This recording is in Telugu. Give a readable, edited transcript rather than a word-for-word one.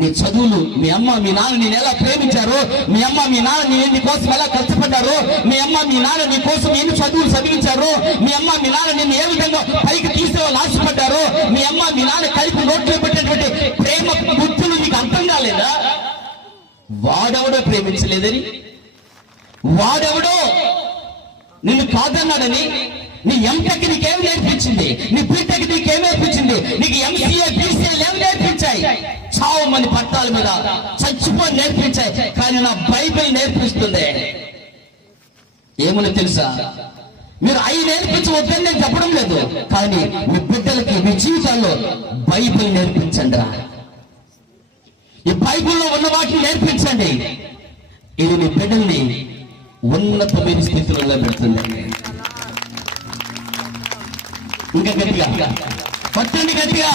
నీ చదువులు, మీ అమ్మ మీ నాన్న నేను ఎలా ప్రేమించారో, మీ అమ్మ మీ నాన్న నీ కోసం ఎలా కష్టపడ్డారో, మీ అమ్మ మీ నాన్న నీ కోసం ఎన్ని చదువులు చదివించారో, మీ అమ్మ మీ నాన్న నిన్ను ఏ విధంగా పైకి తీసుకోవాలని ఆశపడ్డారో, మీ అమ్మ మీ నాన్న కలిపి నోట్లో పెట్టినటువంటి ప్రేమ గుర్తులు నీకు అర్థం కాలేదా? వాడెవడో ప్రేమించలేదని, వాడెవడో నిన్ను కాదన్నాడని, నీ ఎంటెక్ నీకేం నేర్పించింది, నీ బీటెక్ నీకేం నేర్పించింది, నీకు ఎంసీఏ బీసీఏలు ఏమి నేర్పించాయి? చావుమని పట్టాల మీద చచ్చిపోయి నేర్పించాయి, కానీ నా బైబిల్ నేర్పిస్తుంది. ఏమని తెలుసా? మీరు అవి నేర్పించవద్దని నేను చెప్పడం లేదు, కానీ మీ బిడ్డలకి మీ జీవితాల్లో బైబిల్ నేర్పించండి రా. ఈ బైబిల్లో ఉన్న వాటిని నేర్పించండి. ఇది మీ బిడ్డల్ని ఉన్నతమైన స్థితిలో పెడుతుంది. ఇంకా గట్టిగా పట్టండి, గట్టిగా.